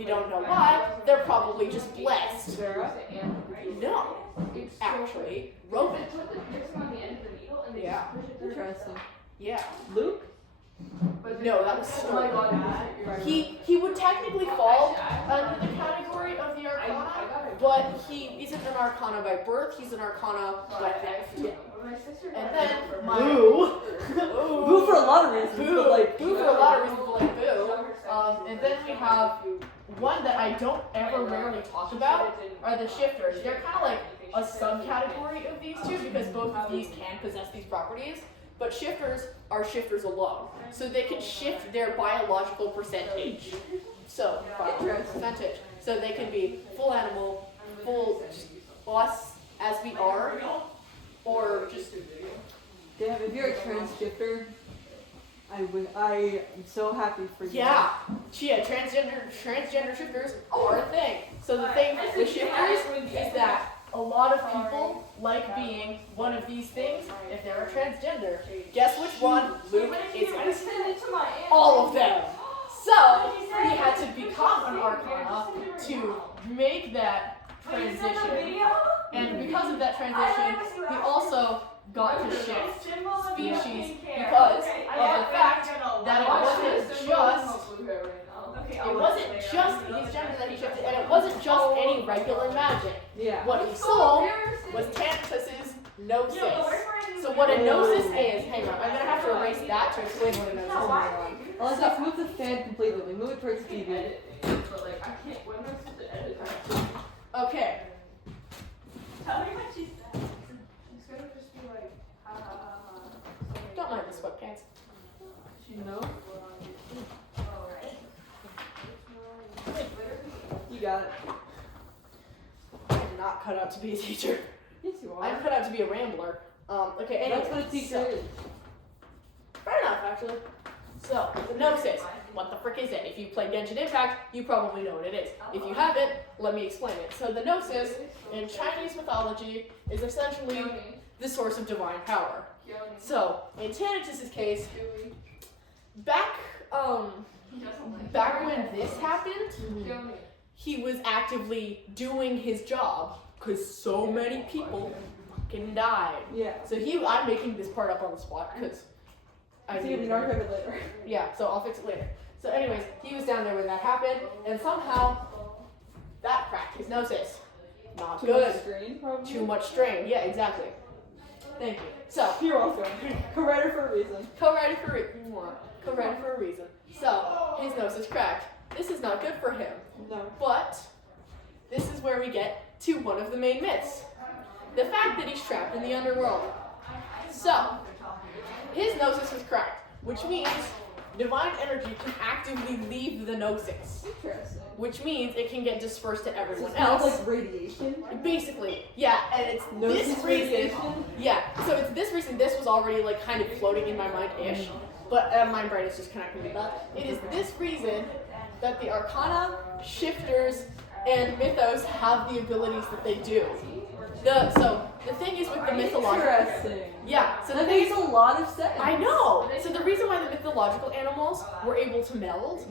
We don't know why. They're probably just blessed. No, actually, Roman. Yeah. Interesting. Yeah. Luke? No, that was Storm. He would technically fall under the category of the Arcana, but he isn't an Arcana by birth. He's an Arcana by death. And then Boo. Boo for a lot of reasons. Boo, But like, boo for a lot of reasons, but like boo. And then we have one that I don't ever rarely talk about are the shifters. They're kind of like a subcategory of these two because both of these can possess these properties. But shifters are shifters alone, so they can shift their biological percentage. So percentage. So they can be full animal, full just us as we are, or just. damn, if you're a transshifter, I am so happy for you. Yeah, transgender shifters are a thing. So the thing with shifters is that a lot of people like being one of these things if they're a transgender. Guess which one Luke isn't? All of them. So he had to become an Arcana to make that transition. And because of that transition, he also got to shift species because of the fact that it wasn't just his gender that he shifted, and it wasn't just any regular magic. Yeah. What he stole was Thanatos' gnosis. So what a gnosis is, hang on, I'm gonna have to erase that to explain what a gnosis is. Well, let's just move the fan completely. We move it towards TV. Okay. Don't mind the sweatpants. No? You got it. I'm not cut out to be a teacher. Yes, you are. I'm cut out to be a rambler. Okay, anyway. That's what a teacher is. Fair enough, actually. So, the Gnosis. What the frick is it? If you played Genshin Impact, you probably know what it is. If you haven't, let me explain it. So, the Gnosis in Chinese mythology is essentially the source of divine power. So, in Thanatos' case, back when this happened, he was actively doing his job because so many people fucking died. Yeah. So I'm making this part up on the spot because So you can archive it later. yeah, so I'll fix it later. So anyways, he was down there when that happened, and somehow that cracked his gnosis. Not Too good. much strain, probably? Too much strain. Yeah, exactly. Thank you. So You're welcome. Co-writer for a reason. co-writer for a reason. So his gnosis cracked. This is not good for him. No. But this is where we get to one of the main myths. The fact that he's trapped in the underworld. So, his gnosis is cracked, which means divine energy can actively leave the gnosis. Interesting. Which means it can get dispersed to everyone It's kind of else. like radiation. Basically, yeah, and it's Gnosis this reason. radiation? Yeah, so it's this reason this was already like kind of floating in my mind-ish, but my brain is just connecting with that. It is this reason that the Arcana, Shifters, and Mythos have the abilities that they do. So the thing is with the mythological. Interesting. Yeah, so the That thing makes is, a lot of sense. I know. So the reason why the mythological animals were able to meld,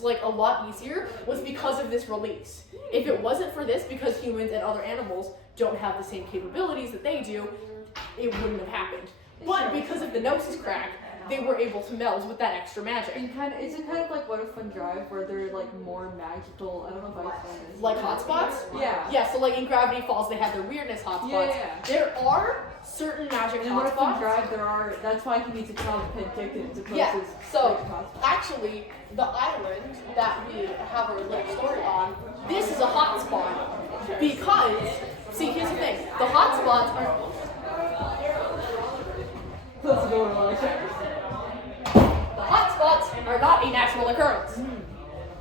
like a lot easier, was because of this release. If it wasn't for this, because humans and other animals don't have the same capabilities that they do, it wouldn't have happened. But because of the gnosis crack, they were able to meld with that extra magic. And is it kind of like What If Fun Drive, where they're like more magical? I don't know if I explained this. Like hotspots? Yeah. Yeah, so like in Gravity Falls, they have their weirdness hotspots. Yeah. There are certain magic And in What If Fun hotspots. Drive, that's why he needs a child Penticton to post Yeah, his so magic hotspot. actually, the island that we have our little story on, this is a hotspot because, see, here's the thing, the hotspots are, Let's go on. the hotspots are not a natural occurrence.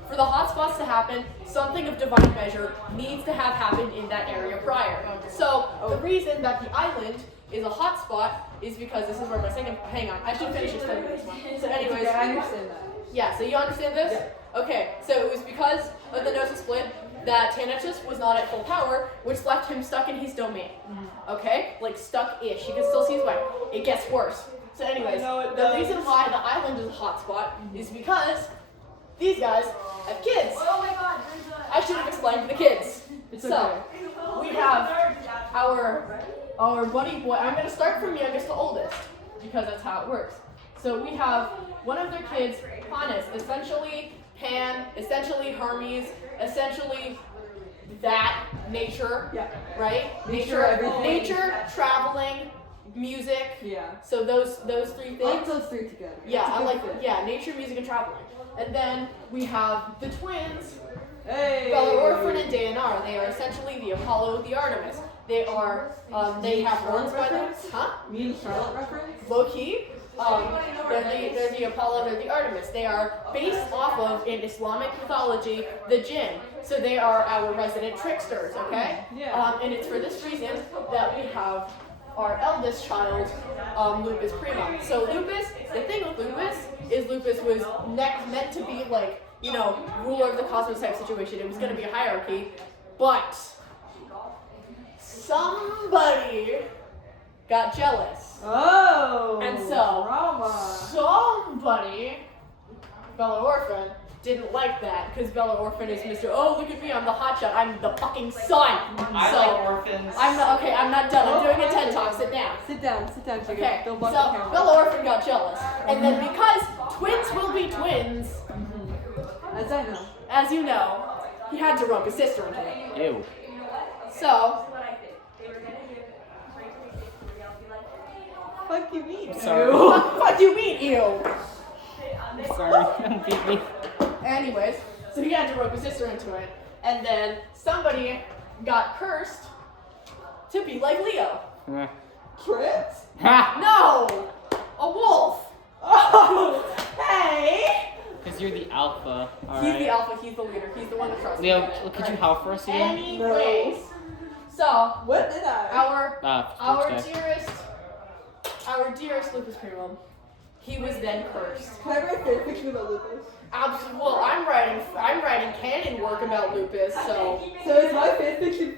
For the hotspots to happen, something of divine measure needs to have happened in that area prior. So the reason that the island is a hotspot is because this is where my second. Hang on, I should finish explaining this one. So, anyways, Yeah, I understand that. yeah. So you understand this? Yeah. Okay. So it was because of the gnosis split that Thanatos was not at full power, which left him stuck in his domain. Okay, like stuck-ish. You can still see his way. It gets worse. So, anyways, the reason why the island is a hotspot is because these guys have kids. Oh my god, I should have explained to the kids. It's So, okay. we have our buddy boy. I'm gonna start from youngest to oldest because that's how it works. So we have one of their kids, Hannes, essentially Pan, essentially Hermes, essentially that nature, Yeah. right? Nature, everything. nature, traveling, music. Yeah. So those three I things. like those three together. Yeah, It's a I good like fit. nature, music, and traveling. And then we have the twins, Hey. Bellerophon and Deianira. They are essentially the Apollo with the Artemis. They are they have horns by them. Huh? Me and Charlotte reference? Low key. They're the Apollo, they're the Artemis. They are based off of, in Islamic mythology, the jinn. So they are our resident tricksters, okay? Yeah. And it's for this reason that we have our eldest child, Lupus Prima. So Lupus, the thing with Lupus is Lupus was meant to be like, you know, ruler of the cosmos type situation. It was going to be a hierarchy, but somebody got jealous. Oh. And so, drama. somebody, Bellerophon, didn't like that because Bellerophon is Mr. Oh, look at me, I'm the hotshot, I'm the fucking son. I So, like orphans. I'm not done. I'm doing a TED Talk. Sit down. Sit down, Jacob. Okay, Don't so block the camera. Bellerophon got jealous, and then because twins will be twins, As I know. as you know, he had to rope his sister into it. Ew. So, Fuck you mean? Sorry. fuck you mean, ew. Sorry, don't beat me. Anyways, so he had to rope his sister into it, and then somebody got cursed to be like Leo. Prince? Ha! No, a wolf. Oh. Hey, Because you're the alpha. he's Alright. the alpha. He's the leader. He's the one that trusts. Leo, me. could you howl for us again? Anyways, so What did I? our dearest Lupus Primo, he was then cursed. Can I write fanfiction about Lupus? Absolutely. Well, I'm writing canon work about Lupus, so So is my fanfiction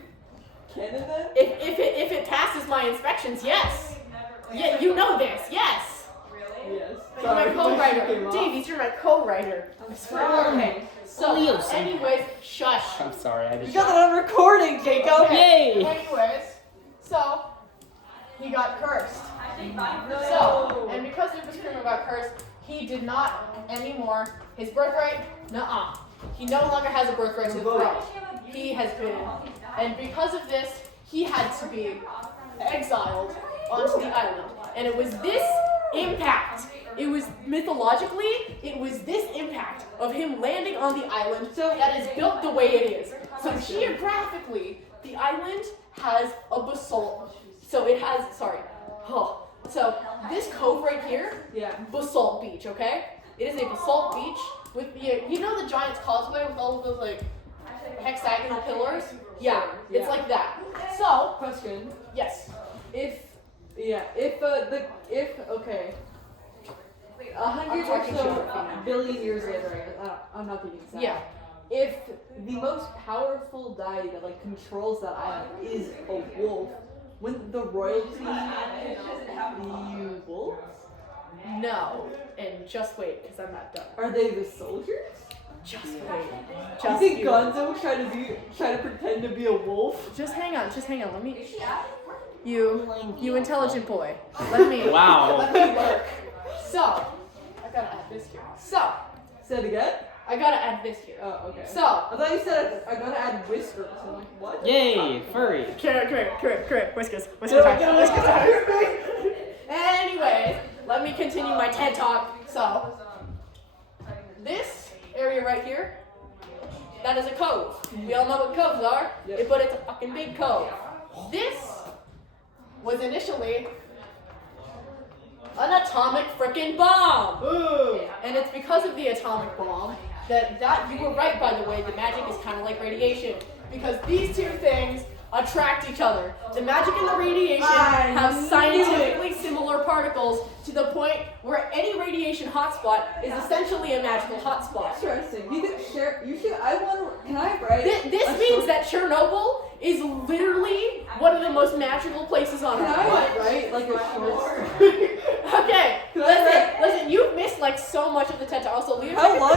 canon then? if it passes my inspections, yes. Yeah, you know this, yes. Yes. You're my Sorry, co-writer. came off. Davies, you're my co-writer. I'm sorry. Okay. So, Leo-san. anyways, shush. I'm sorry, I You didn't. got that on recording, Jacob. Okay. Yay! Anyways, so he got cursed. No. So, and because Lupus Primo got cursed, he did not anymore. His birthright, nuh-uh. He no longer has a birthright to the throne. He has been, and because of this, he had to be exiled onto the island. And it was this impact. It was mythologically, it was this impact of him landing on the island that is built the way it is. So geographically, the island has a basalt. So it has, so this cove right here, Yeah. basalt beach, okay? It is a basalt beach with the, you know the Giant's Causeway with all of those like hexagonal pillars? Yeah, it's Yeah. like that. So, Question. yes. If okay. 100 or talking so geography now. billion years later, I'm not being exact. Yeah. If the most powerful deity that like controls that island is a wolf, wouldn't the royalty be wolves? No. And just wait, because I'm not done. Are they the soldiers? Just wait. You Just think you- Gonzo try to pretend to be a wolf? Just hang on, let me. You intelligent boy. Let me. Wow. Let me work. So, I gotta add this here. So, Say it again? I gotta add this here. Oh, okay. So, I thought you said I gotta add whiskers. I'm like, what? Yay, furry. come here, whiskers Get time. away, Whiskers get time. away. Anyways, let me continue my TED Talk. So, this area right here, that is a cove. We all know what coves are, Yep. but it's a fucking big cove. This was initially an atomic freaking bomb. Ooh. And it's because of the atomic bomb that you were right, by the way, the magic is kind of like radiation. Because these two things attract each other. The magic and the radiation I have knew scientifically similar particles to the point where any radiation hotspot is essentially a magical hotspot. Interesting. You could share. You should. I want to. Can I write? This a means short- that Chernobyl is literally one of the most magical places on Can Earth. I write like a short story? Okay, Can I listen, you've missed like so much of the TED Talk. Also, Leo, How long?